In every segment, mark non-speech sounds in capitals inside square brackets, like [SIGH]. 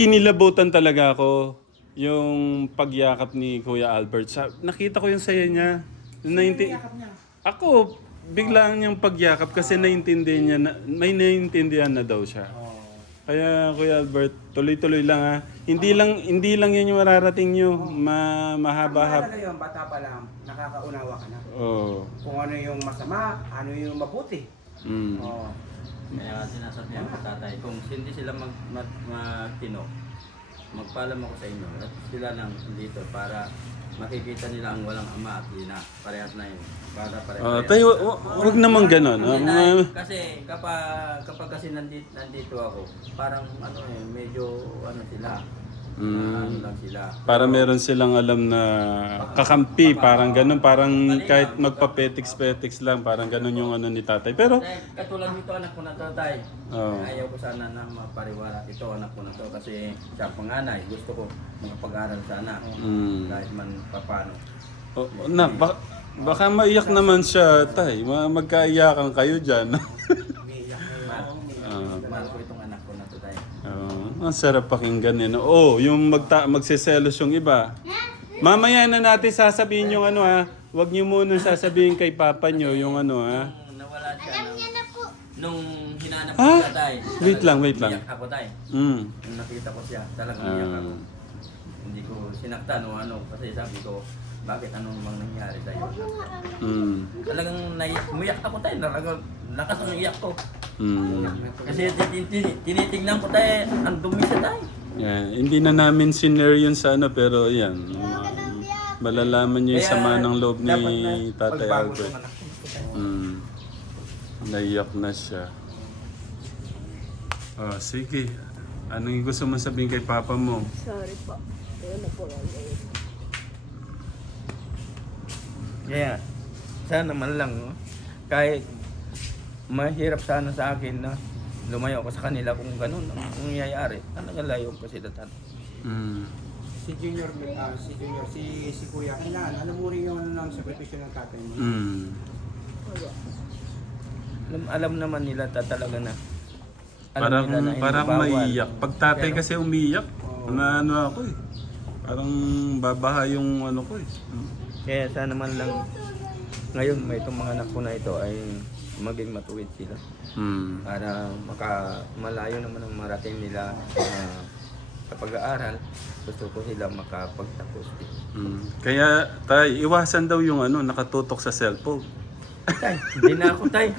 kinilabutan talaga ako yung pagyakap ni Kuya Albert. Sa, nakita ko yung saya niya. Nainti- ako, biglaan niyang pagyakap kasi naintindihan niya na, may naintindihan na daw siya. Kaya Kuya Albert, tuloy-tuloy lang ha. Hindi lang hindi lang 'yan yung mararating niyo. Ma mahaba hab. Talaga yung bata pa lang, nakakaunawa ka na. Oh. Kung ano yung masama, ano yung mabuti. Mm. Oo. Kaya nga sinasabi ko tatay, kung hindi sila mag, mag, magtino, magpaalam ako sa inyo at sila lang dito para makikita nila ang walang ama at ina. Parehas na yun. Para parehas. Ah, tayo, wa- wa- wag naman. Hindi ah. na, mga- kasi kapag, kapag kasi nandito, nandito ako, parang ano eh, medyo ano sila, Mm. lang sila. Para meron silang alam na kakampi, parang ganun, parang kahit magpa-petiks-petiks lang, parang ganun yung ano ni tatay. Pero, Dahil katulad nito anak ko na to tay. oh, Ayaw ko sana na mapariwara ito anak ko na to kasi siya panganay. Gusto ko makapag-aral sana. mm. Kahit man papano. Oh, na, baka, baka maiyak naman siya, tay. Ma- Magkaiyakan kayo dyan. [LAUGHS] Umiiyak na yun. Mahal, Ah. mahal ko itong anak ko na to tay. Oh, ang sarap pakinggan eh. no? Oh, yung magta magseselos yung iba. Mamaya na natin sasabihin yung ano ha. Huwag niyo muna sasabihin kay papa niyo yung ano ha. Nung nawala siya, nung, nung hinanap ko Ah? siya. Wait lang, wait lang. Iyak ako tay. Mm. Nung nakita ko siya, talagang Ah. iyak ako. Hindi ko sinaktan o ano kasi sabi ko, bakit anong mang nangyari sa'yo? Mm. Talagang naiyak, umiyak ako tayo, talagang lakas ang iyak ko. Mm. Kasi tin- tin- tinitignan ko tayo, ang dumi siya tayo. Yan. Hindi na namin sinare yun sa ano pero yan. um, malalaman niyo yung sama ng loob dapat ni na Tatay magbago Albert. tong anak ko. Mm. Naiyak na siya. Oh, sige. Anong gusto mo sabihin kay papa mo? Sorry po. Ayun na po lang. Kaya, sana man lang, no? kahit mahirap sana sa akin na lumayo ako sa kanila kung ganun ang nangyayari. Talaga layo ko sila tan. Mm. Si Junior, ah, si Junior, si, si Kuya, kailangan, alam mo rin yung ano ng sakripisyo ng tatay mo. Mm. Alam, alam naman nila ta talaga na. Parang, nila na parang maiyak. Pag tatay Pero- kasi umiyak, Oo. na ano ako eh. Parang babaha yung ano ko eh. Kaya sana man lang ngayon may itong mga anak ko na ito ay maging matuwid sila Mm. para maka malayo naman ang marating nila uh, sa pag-aaral gusto ko sila makapagtapos din. Mm. Kaya tay, iwasan daw yung ano, nakatutok sa cellphone. Tay, hindi na ako tay. [LAUGHS]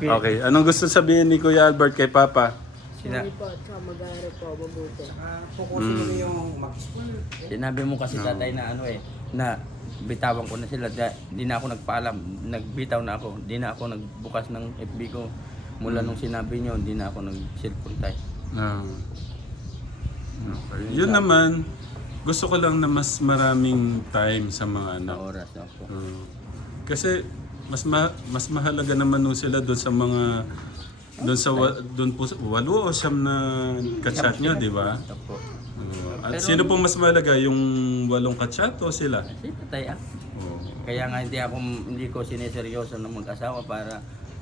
Okay, anong gusto sabihin ni Kuya Albert kay Papa? Sina, Sorry po at mag-aaral po mabuti. Saka focusin mo yung mag-school. sinabi mo kasi tatay na ano eh, na bitawan ko na sila. Di na ako nagpaalam. Nagbitaw na ako. Di na ako nagbukas ng FB ko. Mula nung sinabi nyo, di na ako nag-cellphone tay. Ah. Okay. Yun naman, gusto ko lang na mas maraming time sa mga Na anak. oras ako. Ah. kasi mas ma- mas mahalaga naman nun sila doon sa mga doon sa wa- doon po walo o siyam na kachat nyo, di ba? At sino pong mas mahalaga yung walong kachat o sila? Si tatay ah. Oh. Kaya nga hindi ako hindi ko sineseryoso na mag-asawa para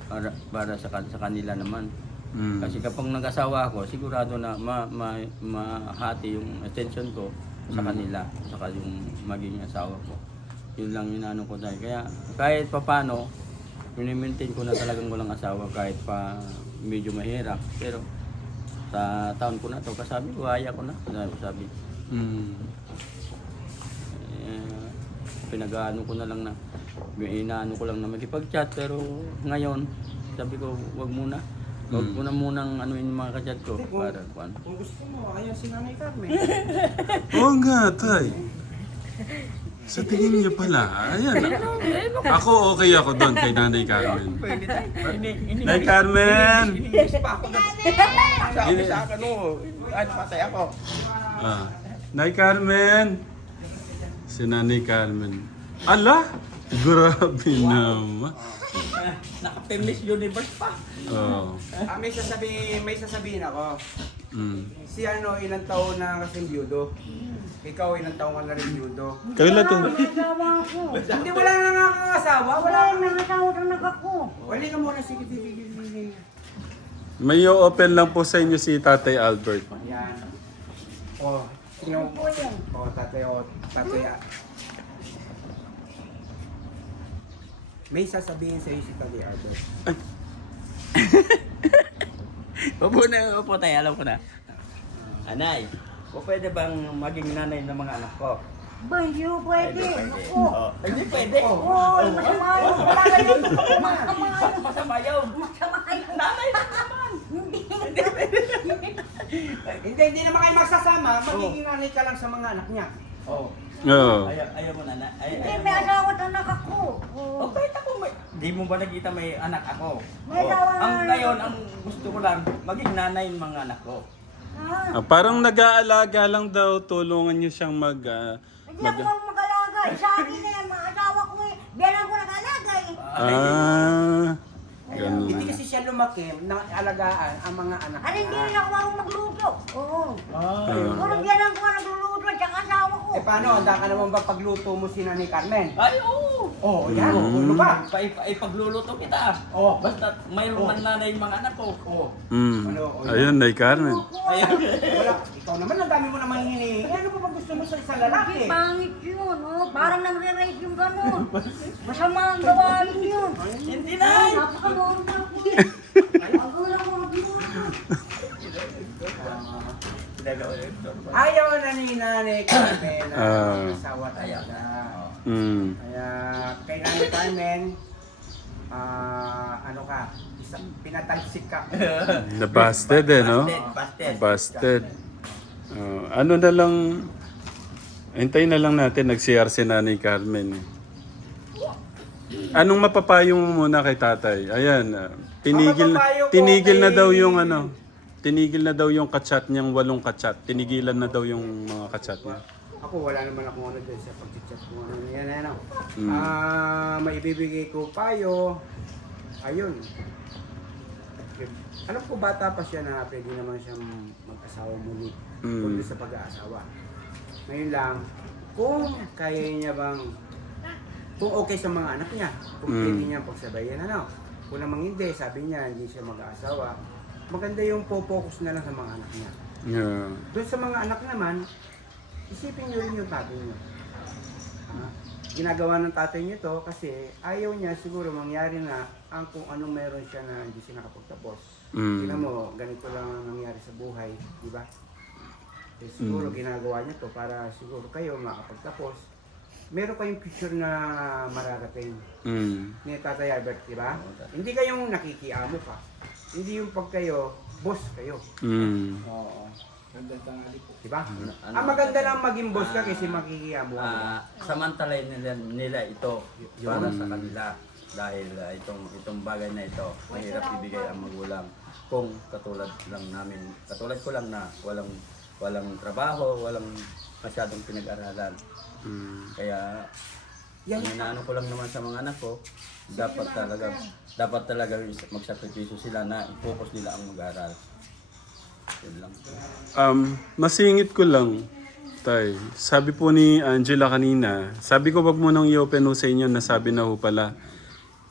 para, para sa, sa kanila naman. Mm. Kasi kapag nag-asawa ako, sigurado na ma, ma, mahati yung attention ko sa kanila, saka yung maging asawa ko. Yun lang inaano ko dahil. Kaya kahit papano, minimaintain ko na talagang walang asawa kahit pa medyo mahirap. Pero sa taon ko na to, kasabi ko, kaya ko na. Sabi, sabi Mm. eh, pinag-ano ko na lang na inaano ko lang na makipag-chat pero ngayon sabi ko wag muna wag Mm. ko na munang anuin yung mga ka-chat ko kung- para kuan Kung gusto mo, ayan si Nanay Carmen. Oo nga, tay. [LAUGHS] Sa tingin niyo pala, ayan. Ako okay ako doon kay Nanay Carmen. pwede tayo ini ini Nanay Carmen! Yes, pa ako na. Sabi sa akin, oh, ano patay ako. Ah, Nay Carmen! Si Nanay Carmen. Ala! Grabe naman. Naka-feminist universe pa Oh. Ah, may sasabihin, may sasabihin ako. Mm. Si ano, ilang taon na kasing byudo. Ikaw, ilang taon ka na rin byudo. Kayo lang to. Hindi, wala na nga kang asawa. Wala Wala ka nang asawa ng anak ko. Wali ka muna, sige, sige, sige, sige. May open lang po sa inyo si Tatay Albert. Yan. Oh, tingnan mo. Oh, tatay, oh, tatay. ah. May sasabihin sa si Tatay Albert. Opo na, opo tayo, alam ko na. Anay, o pwede bang maging nanay ng mga anak ko? Ba, hindi mo pwede. Ako. Oh, hindi pwede. Oo, masama yun. Wala kayo. Masama yun. Masama yun. Masama kayo. Nanay lang naman. Hindi. Hindi, hindi naman kayo magsasama. Magiging nanay ka lang sa mga anak niya. Oh. Oo. Ayaw, ayaw mo na na. Ay, Hindi, ayaw may mo. asawa at anak ako. Oo. Oh, kahit ako may... Di mo ba nakita may anak ako? May asawa Ang na- ngayon, ang gusto ko lang, maging nanay ng mga anak ko. Ah, Ah, parang nag-aalaga lang daw, tulungan niyo siyang mag... ah, Hindi ako mag mag-alaga. Sa akin na yan, mga asawa ko eh. Biyanan ko nag-alaga eh. ah, ganun Hindi kasi siya lumaki na alagaan ang mga anak Ano, hindi rin niya. ako marunong magluto. Oo. Ah. Puro biyanan ko nagluluto at saka asawa ko. Eh paano, handa ka naman ba pagluto mo si Nanay Carmen? Ay, oo. Oh, yan. Mm. Ano ba? Pa, pa, ipagluluto kita. Oh. Basta mayroon ng nanay yung mga anak ko. Oh. Mm. Ano, oh, Ayun, Nay Carmen. Ayun. Wala. Ikaw naman, ang dami mo naman hinihingi. Ano ba ba gusto mo sa isang lalaki? Pangit yun. Oh. Parang nagre-rape yung ganun. Masama ang gawain yun. Hindi na. Eh. Ako lang ako magluto. Ayaw na ni Nanay Carmen na Ah. asawa talaga. Mm. Kaya kay Nanay Carmen, ah, ano ka, isang pinatalsik ka. Nabasted eh, no? Busted. Busted. Oh, ano na lang, hintayin na lang natin nag-CR si Nanay Carmen. eh. Anong mapapayo mo muna kay tatay? Ayan, ah, tinigil, mapapayo ko tinigil na kay- daw yung ano, tinigil na daw yung kachat niyang walong kachat. Tinigilan na daw yung mga kachat niya. Ako wala naman ako ano doon sa pag-chat ko ano yan ano. Mm. Ah, maibibigay ko payo. Ayun. Alam ko bata pa siya na pwede naman siyang mag-asawa muli. Mm. Kundi sa pag-aasawa. Ngayon lang, kung kaya niya bang kung okay sa mga anak niya, kung Mm. pwede niya pagsabayan ano. Kung namang hindi, sabi niya hindi siya mag-aasawa. Maganda yung po-focus na lang sa mga anak niya. Yeah. Doon sa mga anak naman, isipin nyo rin yung tatay nyo. Ah, ginagawa ng tatay nyo to kasi ayaw niya siguro mangyari na ang kung anong meron siya na hindi siya nakapagtapos. Mm. Mo, ganito lang ang nangyari sa buhay, di ba? Eh, siguro ginagawa niya to para siguro kayo makapagtapos. Meron kayong future na mararating Mm. ni Tatay Albert, di ba? Hindi kayong nakikiamo pa. Hindi yung pag kayo, boss kayo. Mm. Oo. Di ba? Ano- Ang maganda lang maging boss ka kasi makikiyamo ka. Ah, samantalay nila, nila ito para sa kanila dahil ah, itong itong bagay na ito mahirap ibigay ang magulang kung katulad lang namin katulad ko lang na walang walang trabaho walang masyadong pinag-aralan Mm. kaya Yan. ang inaano ko lang naman sa mga anak ko dapat talaga dapat talaga magsakripisyo sila na i-focus nila ang mag-aral yun lang Um, masingit ko lang, tay. Sabi po ni Angela kanina, sabi ko wag mo nang i-open ho sa inyo na sabi na ho pala,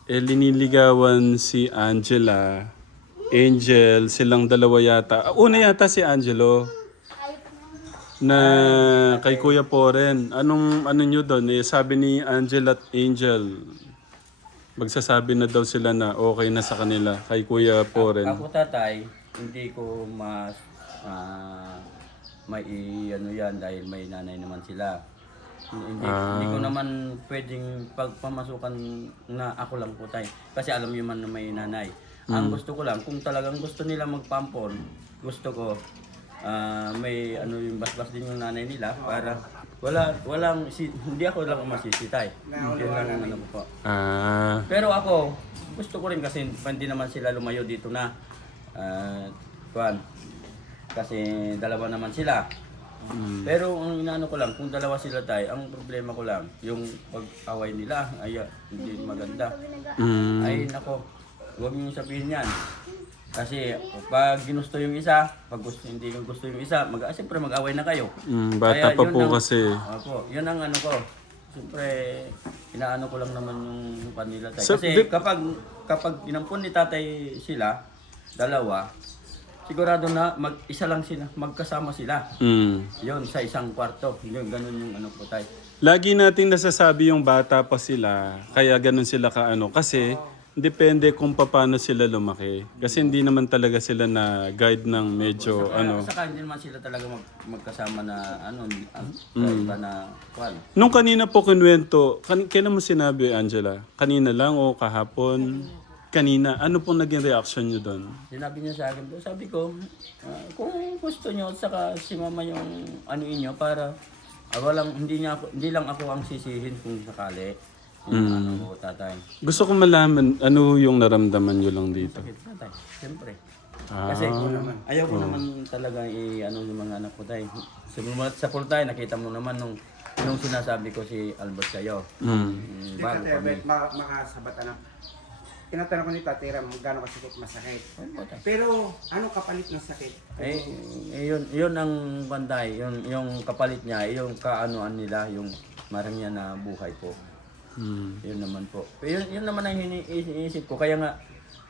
eh liniligawan si Angela, Angel, silang dalawa yata. Ah, Una yata si Angelo na kay Kuya Poren. Anong ano nyo doon? Eh, sabi ni Angel at Angel, magsasabi na daw sila na okay na sa kanila kay Kuya Poren. Ako tatay, hindi ko mas ah, may i- ano yan dahil may nanay naman sila. Hindi, Ah. hindi ko naman pwedeng pagpamasukan na ako lang po tay. Kasi alam niyo man na may nanay. Ang gusto ko lang, kung talagang gusto nila magpampon, gusto ko ah, may ano yung basbas din yung nanay nila para wala walang si, hindi ako lang ang masisitay. Yun lang ang ano ko po. Ah, Pero ako, gusto ko rin kasi hindi naman sila lumayo dito na. At, kuan. Kasi dalawa naman sila. mm, Pero ang inaano ko lang, kung dalawa sila tayo, ang problema ko lang, yung pag-away nila, ay ah, hindi maganda. mm, Ay nako, huwag niyo sabihin yan. Kasi pag ginusto yung isa, pag gusto, hindi yung gusto yung isa, mag, ah, siyempre mag-away na kayo. mm, bata Kaya pa yun po ang- kasi. Opo, yun ang ano ko. Siyempre, inaano ko lang naman yung kanila tayo. So, Kasi di- kapag kapag inampun ni tatay sila, dalawa, sigurado na mag-isa lang sila, magkasama sila. Mm. Yun, sa isang kwarto. Yun, ganun yung ano po tayo. Lagi nating nasasabi yung bata pa sila, kaya ganun sila kaano. Kasi, depende kung paano sila lumaki. Kasi hindi naman talaga sila na guide ng medyo Saka, ano. saka hindi naman sila talaga mag, magkasama na ano, ano Mm. iba na kwan. Nung kanina po kinwento, kan kailan mo sinabi, Angela? Kanina lang o kahapon? Kanina. Ano pong naging reaction nyo doon? Sinabi niya sa akin, sabi ko, ah, kung gusto niyo, saka si mama yung ano inyo para ah, walang, hindi, niya ako, hindi lang ako ang sisihin kung sakali. Yung Mm. ano ko, tatay. Gusto ko malaman, ano yung naramdaman nyo lang dito? Sakit tatay, siyempre. Ah, Kasi ayaw ko naman talaga i ano yung mga anak ko tayo. Sa, sa pool tayo, nakita mo naman nung nung sinasabi ko si Albert sa'yo. mm. Mm, Hindi bago ka kami. maka, makasabatan na. Tinatanong ko ni Tatay Ram, gano'ng kasakit masakit. Pero, anong kapalit ng sakit? Eh, eh, yun, yun ang banday, yun, yung kapalit niya, yung kaanoan nila, yung marangya na buhay po. Mm. Yun naman po. Yun, yun naman ang iniisip ko. Kaya nga,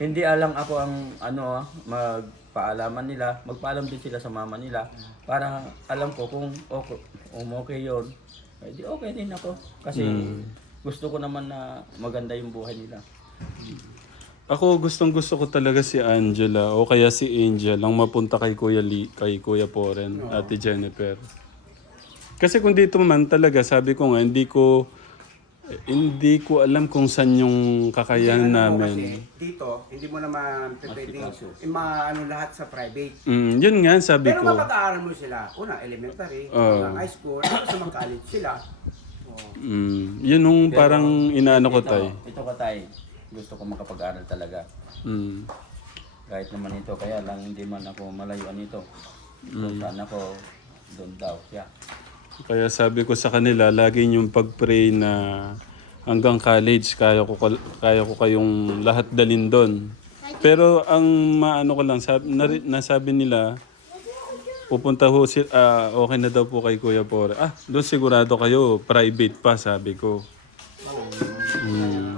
hindi alam ako ang ano, ah, magpaalaman nila. Magpaalam din sila sa mama nila. Para alam ko kung okay, kung okay yun. Eh, di okay din ako. Kasi gusto ko naman na maganda yung buhay nila. Ako gustong gusto ko talaga si Angela o kaya si Angel ang mapunta kay Kuya Lee, kay Kuya Poren, Ate Jennifer. Kasi kung dito man talaga, sabi ko nga, hindi ko hindi ko alam kung saan yung kakayahan namin. Kasi dito, hindi mo naman pwedeng maano lahat sa private. Mm, yun nga sabi Pero ko. mapag-aaral mo sila. Una, elementary, Oo. hanggang high school, sa mag-college sila. Oo. Mm, yun yung parang inaano ko ito, tay. ito ka tay. Gusto ko makapag-aral talaga. Mm. Kahit naman ito, kaya lang hindi man ako malayuan ito. Doon sana ako, doon daw siya. Kaya sabi ko sa kanila, lagi yung pag-pray na hanggang college, kaya ko, kaya ko kayong lahat dalin doon. Pero ang maano ko lang, sabi, nari- nasabi nila, pupunta ho si, ah, okay na daw po kay Kuya Pore. Ah, doon sigurado kayo, private pa, sabi ko. Hmm.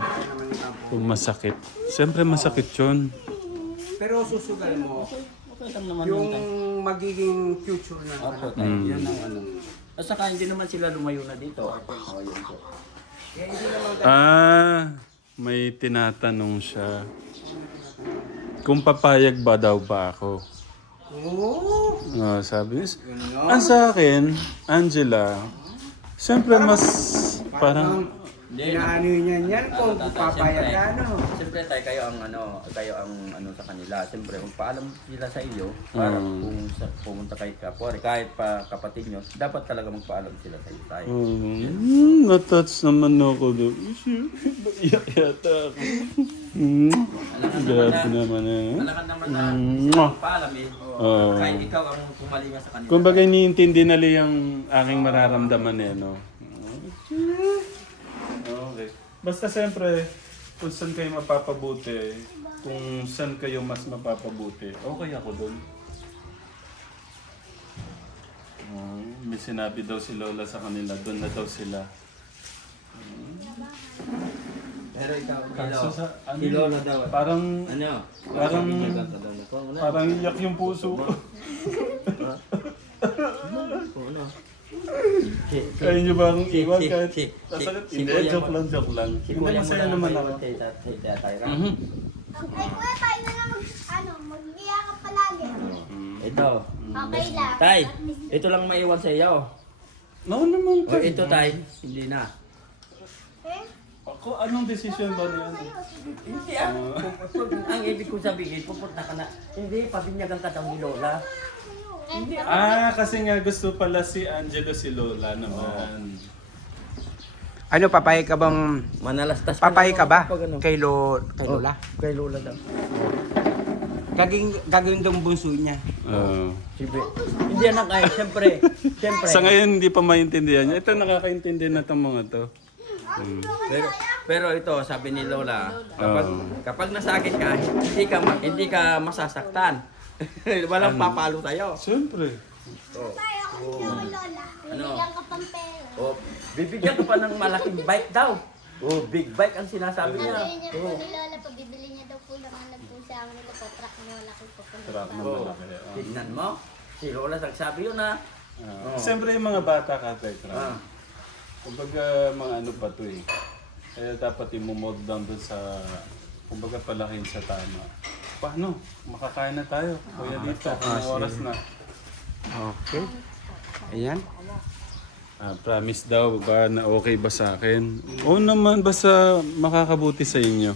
Kung masakit. Siyempre masakit yun. Pero susugal mo, yung magiging future ng Opo. Yan ang ano. At saka hindi naman sila lumayo na dito. Oh, yun po. Kaya hindi naman Ah, may tinatanong siya. Kung papayag ba daw ba ako? Oo. Ah, sabi niya. Ang sa akin, Angela, siyempre mas parang... Hindi, Inaano niya yan kung Ano, papayag ano. Siyempre tayo kayo ang ano, kayo ang ano sa kanila. Siyempre magpaalam sila sa iyo para Mm. kung sa, pumunta kay Kapore, kahit pa kapatid nyo, dapat talaga magpaalam sila sa iyo tayo. Hmm, natouch naman ako doon. Iyak yata ako. Hmm, grabe naman eh. Malakan naman na Mm. magpaalam eh. Oo. Kahit ikaw ang pumalinga sa kanila. Kung bagay niintindi na li ang aking mararamdaman eh, no? Basta siyempre, kung saan kayo mapapabuti, kung saan kayo mas mapapabuti, okay ako doon. Oh, may sinabi daw si Lola sa kanila, doon na daw sila. Pero ikaw, Kaso sa, ano, Si Lola daw. parang, Ano? parang, parang iyak yung puso ko. Kung ano? Si, si, Kaya nyo ba akong si, iwan kahit masakit? Hindi, joke lang, joke lang. Hindi, masaya naman ako. Mhm. Okay, kuya, tayo na lang mag, ano, mag-iyakan palagi. Ito. Okay lang. Tay, ito lang maiwan sa iyo. No naman O ito tay, hindi na. Eh? Ako, anong decision ba niyan? Hindi ah. Ang ibig ko sabihin, pupunta ka na. Hindi, pabinyagan ka daw ni Lola. Ah, kasi nga gusto pala si Angelo si Lola naman. Ano, papayag ka bang... Manalastas Papayag ka ba? Pag ano. Kay, Lo, kay Oh, Lola? Kay Lola daw. Gagawin, gagawin daw ang bunso niya. Oo. Sibe. Hindi anak ay, siyempre. Siyempre. sa ngayon, hindi pa maintindihan niya. Ito, nakakaintindi na itong mga to. Pero, pero ito, sabi ni Lola, kapag, kapag nasakit ka, hindi ka, ma- hindi ka masasaktan. [LAUGHS] Walang papalo sa'yo. Siyempre. Tayo, ako oh. Lola. Ano? Bibigyan ka pang pera. O, bibigyan ko pa ng malaking bike daw. O, big bike ang sinasabi niya. Sabi niya po ni Lola, pabibili niya daw po lang ang nagpo sa amin nila po, truck Truck na Oo. malaki. ah. Tignan mo. Si Lola nagsabi yun ha. Ah. Siyempre yung mga bata ka, Tekra. Ah. Kumbaga mga ano pa to eh. Kaya dapat imumod down doon sa, kumbaga palakin sa tama. Paano? Makakain na tayo. Kuya dito, anong oras na? Okay. Ayan. Ah, promise daw ba na okay ba sa akin? Oo naman, basta makakabuti sa inyo.